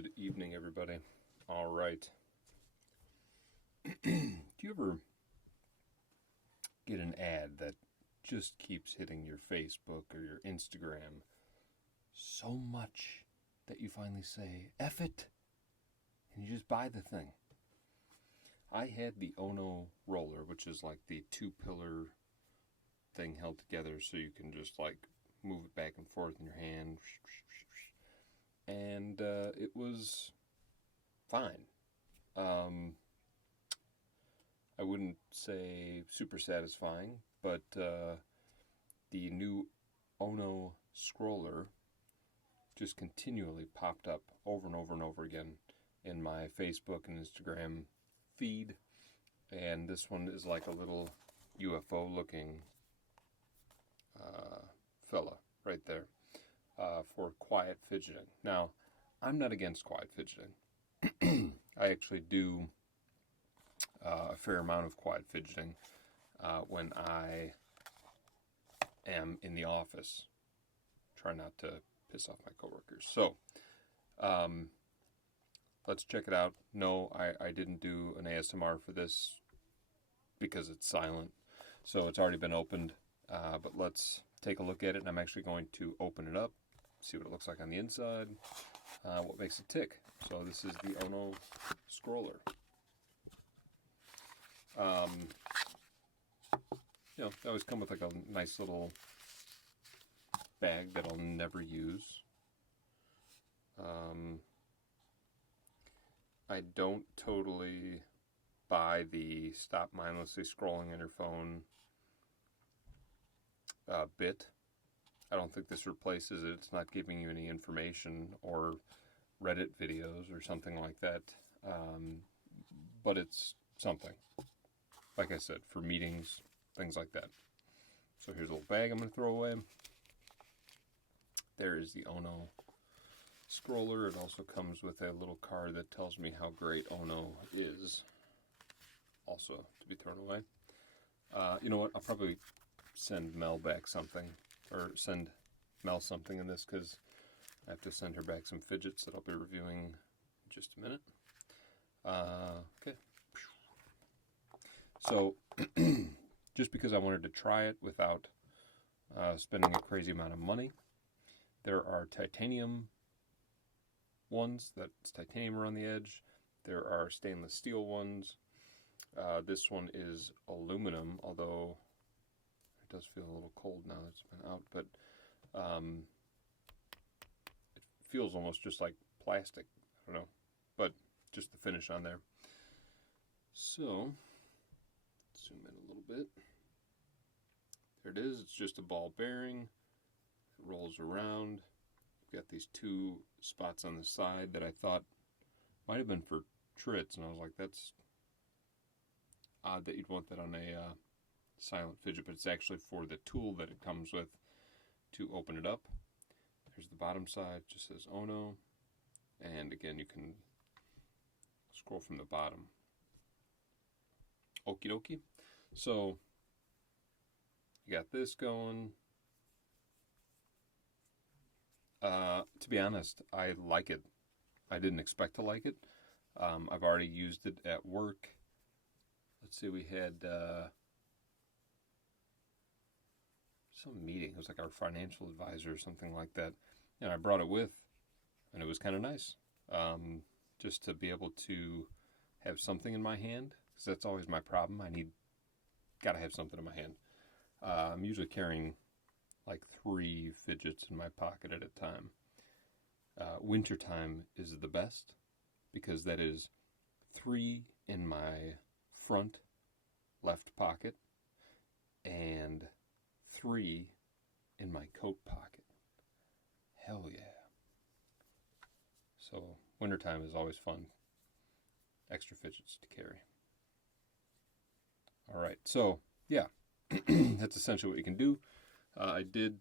Good evening, everybody. All right. Do you ever get an ad that just keeps hitting your Facebook or your Instagram so much that you finally say, F it, and you just buy the thing? I had the Ono roller, which is like the 2-pillar thing held together so you can just like move it back and forth in your hand. And it was fine. I wouldn't say super satisfying, but the new Ono scroller just continually popped up over and over and over again in my Facebook and Instagram feed. And this one is like a little UFO looking fella right there. For quiet fidgeting. Now, I'm not against quiet fidgeting. I actually do a fair amount of quiet fidgeting when I am in the office. Try not to piss off my coworkers. So, let's check it out. No, I didn't do an ASMR for this because it's silent. So it's already been opened. But let's take a look at it. And I'm actually going to open it up. See what it looks like on the inside, what makes it tick. So this is the Ono scroller. They always come with like a nice little bag that I'll never use. I don't totally buy the stop mindlessly scrolling on your phone bit. I don't think this replaces it. It's not giving you any information or Reddit videos or something like that. But it's something. Like I said, for meetings, things like that. So here's a little bag I'm going to throw away. There is the Ono scroller. It also comes with a little card that tells me how great Ono is. Also to be thrown away. You know what? I'll probably send Mel back something. Or send Mel something in this, because I have to send her back some fidgets that I'll be reviewing in just a minute. Okay. So, just because I wanted to try it without spending a crazy amount of money, there are titanium ones, that's titanium around the edge. There are stainless steel ones. This one is aluminum, although it does feel a little cold now that it's been out, but it feels almost just like plastic. I don't know, but just the finish on there. So, zoom in a little bit. There it is. It's just a ball bearing. It rolls around. You've got these 2 spots on the side that I thought might have been for trits, and I was like, that's odd that you'd want that on a silent fidget, but it's actually for the tool that it comes with to open it up. There's the bottom side, just says Ono, and again you can scroll from the bottom. Okie dokie. So you got this going. To be honest, I like it. I didn't expect to like it. I've already used it at work. Let's see, we had some meeting. It was like our financial advisor or something like that. And I brought it with, and it was kind of nice. Just to be able to have something in my hand, because that's always my problem. Gotta have something in my hand. I'm usually carrying like 3 fidgets in my pocket at a time. Wintertime is the best, because that is 3 in my front left pocket and 3 in my coat pocket. Hell yeah. So wintertime is always fun. Extra fidgets to carry. Alright, so yeah, that's essentially what you can do. I did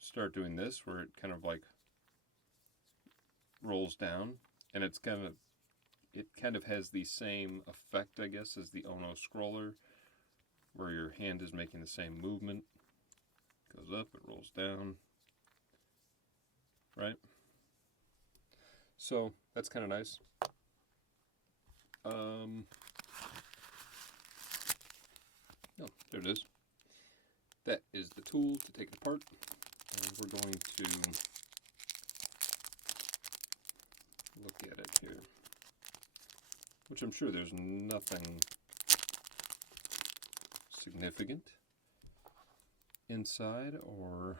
start doing this where it kind of like rolls down, and it kind of has the same effect, I guess, as the Ono scroller, where your hand is making the same movement. It goes up, it rolls down, right? So that's kind of nice. Oh, there it is. That is the tool to take it apart, and we're going to look at it here, which I'm sure there's nothing significant inside, or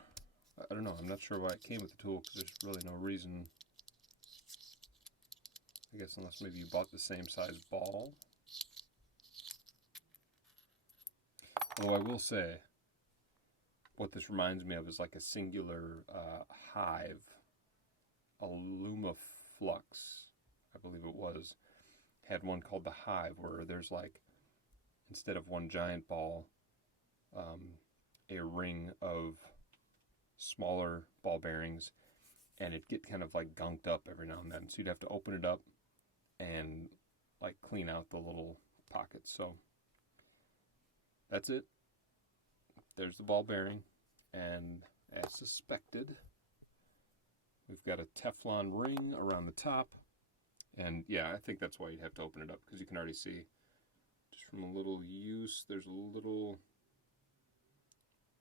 I don't know, I'm not sure why it came with the tool, because there's really no reason, I guess, unless maybe you bought the same size ball. Although I will say, what this reminds me of is like a singular hive, HELLLOOOOOO, I believe it was, had one called the Hive, where there's like, instead of one giant ball, a ring of smaller ball bearings, and it'd get kind of like gunked up every now and then, so you'd have to open it up and like clean out the little pockets. So that's it. There's the ball bearing, and as suspected, we've got a Teflon ring around the top, and yeah, I think that's why you'd have to open it up, because you can already see, just from a little use, there's a little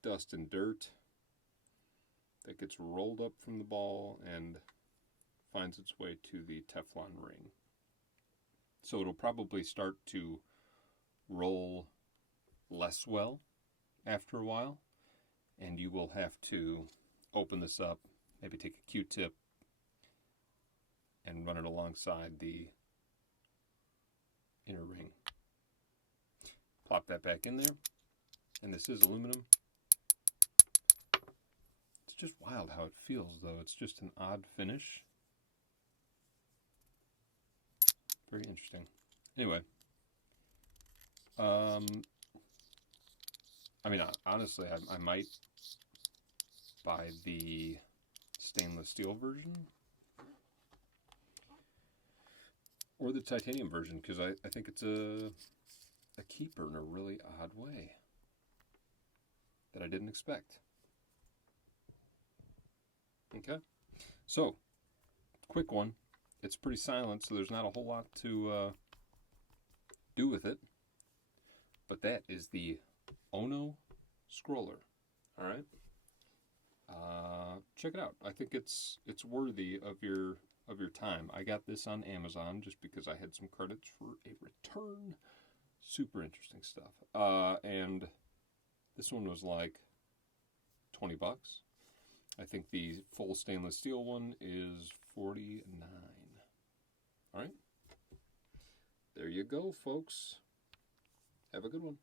dust and dirt that gets rolled up from the ball and finds its way to the Teflon ring. So it'll probably start to roll less well after a while, and you will have to open this up, maybe take a Q-tip and run it alongside the inner ring. Plop that back in there, and this is aluminum. It's just wild how it feels, though. It's just an odd finish. Very interesting. Anyway, I mean, honestly, I might buy the stainless steel version or the titanium version, because I think it's a keeper in a really odd way that I didn't expect. Okay, so quick one. It's pretty silent, so there's not a whole lot to do with it, but that is the Ono scroller. All right, check it out. I think it's worthy of your time. I got this on Amazon just because I had some credits for a return. Super interesting stuff. And this one was like $20. I think the full stainless steel one is $49. All right, there you go, folks. Have a good one.